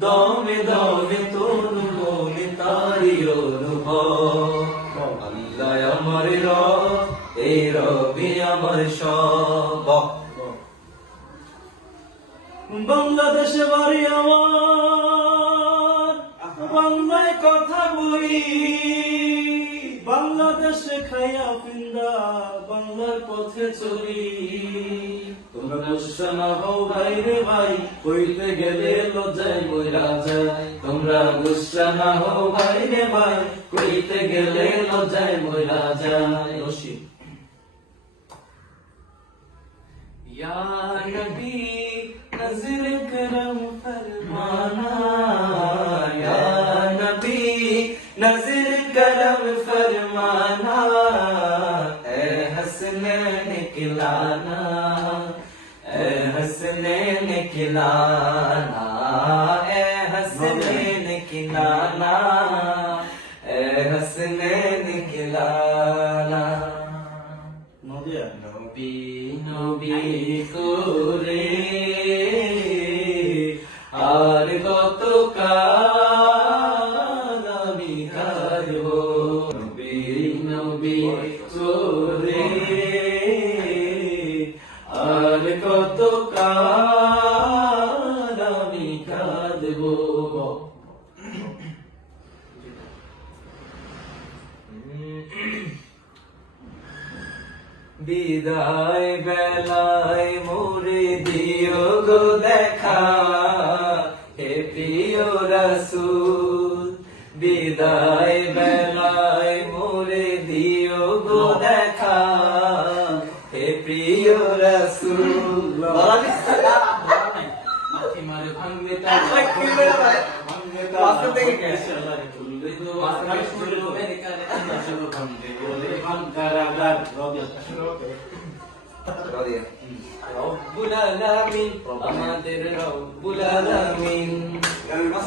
দমে দমে তনু মনে তারি অনুভব আল্লাহ আমার রব এই রবি আমার সব বাংলাদেশে বাড়ি আমার বাংলায় কথা বলি বাংলাদেশে খাইয়া পিন্দা বাংলার পথে চলি তোমরা গুসা না হও ভাই রে ভাই কইতে গেলে লজ্জায় মইরা যায় তোমরা গুসা না হও ভাই রে ভাই কইতে গেলে লজ্জায় মইরা যায় রশিদ या नबी नज़र करम फरमाना या नबी नज़र करम फरमाना ए हसनैन खिलाना ए हसनैन खिलाना ए हसनैन खिलाना ए हसनैन खिलाना नबी नबी করে আর কত কাল আমি কারব নবী নবী করে আর কত কাল আমি কাঁদব বিদায় বেলায় মোরে দিও গো দেখা হে প্রিয় রাসূল বিদায় বেলায় মোরে দিও গো দেখা হে প্রিয় রাসূল মাথি মারে ভাঙবে তা ভাঙবে তা পাশে থেকে গেছে তুলবে তো আকাশ তুলবে মেরে কানে আসলে ভাঙবে বলে ভাঙকারাগার রাদিয়া রব্বুল আলামিন আমাদের রব্বুল আলামিন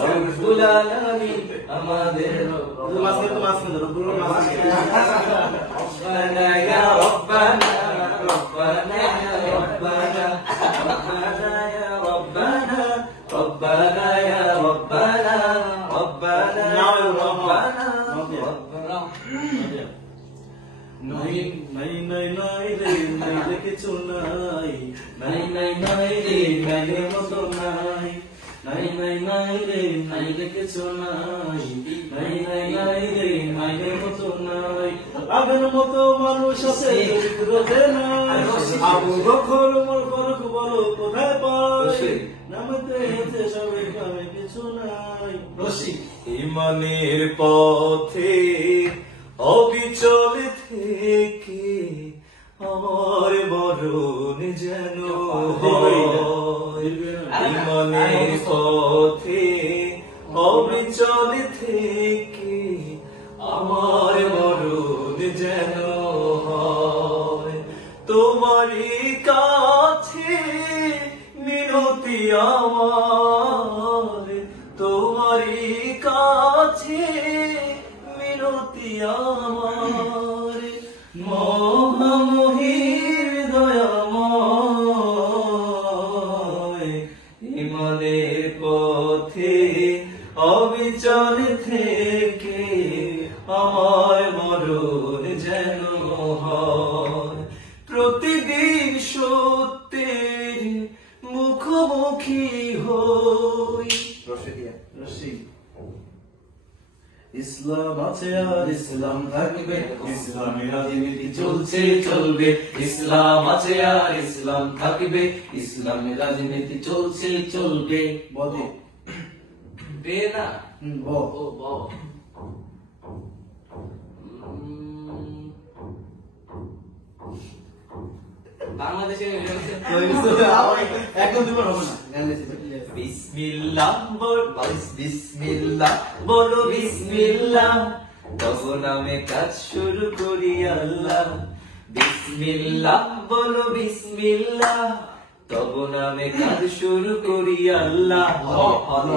রব্বুল আলামিন আমাদের রব্বুল রব্বানা ইয়া রব্বানা রব্বানা ইয়া রব্বানা রব্বানা ইয়া রব্বানা রব্বানা ইয়া রব্বানা রব্বানা রব্বানা নাই নাই নাই নাই রে নাই রে কিছু নাই নাই নাই নাই রে নাই রে মতো নাই নাই নাই নাই রে নাই রে কিছু নাই নাই নাই নাই রে নাই রে মতো নাই আগের মতো মানুষ আছে রোজে নাই আবু বকর ওমর ফারুক বলো কোথায় পাই নামতে হেতে সবে কামে কিছু নাই রশিদ ইমানের পথে অবিচল থেকে আমার মরণ যেন ইমানের পথে অবিচল থেকে আমার মরণ যেন হয় তোমারই কাছে মিনতি আমার তোমারই কাছে মিনতি আমার মহামহির দয়াময় ইমানের পথে অবিচল থেকে আমার মরণ যেন হয় প্রতিদিন সত্যের মুখোমুখি হই রশিদ ইসলাম আছে আর ইসলাম থাকবে ইসলামের রাজনীতি চলছে চলবে ইসলাম আছে আর ইসলাম থাকবে ইসলামের রাজনীতি চলছে চলবে বদে বে না ব ও ব বাংলাদেশে একদম দুবার হবে না বিসমিল্লাহ বিসমিল্লাহ বলো বিসমিল্লাহ তব নামে কাজ শুরু করি আল্লাহ বিসমিল্লাহ বলো বিসমিল্লাহ তব নামে কাজ শুরু করি আল্লাহ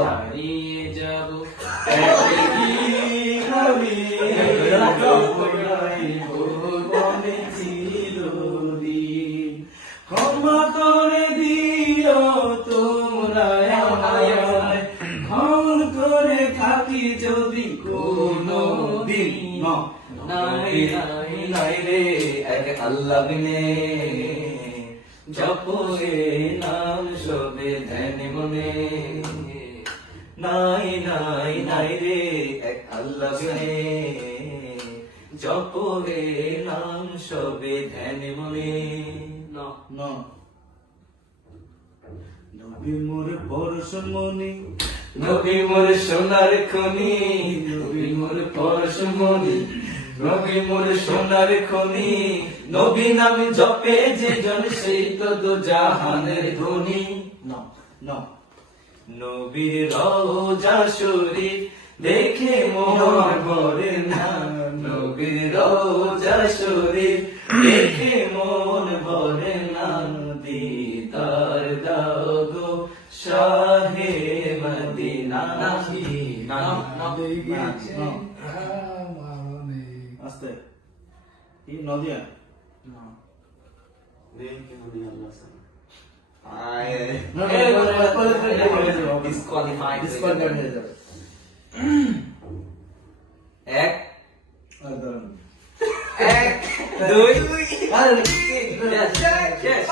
হারিয়ে যাব একদিন আমি বনেছি নাই রে এক আল্লাহ বিনে জপলে নাম সবে ধ্যান মনে নাই নাই নাই রে এক আল্লাহ বিনে জপলে নাম সবে ধ্যান মনে No. না নবী মোর পরশমণি নবী মোর সোনার খনি নবী মোর পরশমণি নবী মোর সোনার খনি নবী নাম জপে যে জন সেই তো দো জাহানের ধনী না না নবীর রওজা শরীফ দেখে মন ভরে না নবীর রওজা শরীফ দেখে মন ভরে না দিদার দাও গো শাহে মদিনা না আস্তে এই নদিয়া না দেন কি নদিয়া আল্লাহ Disqualified. এক এক, দুই Yes, yes, yes.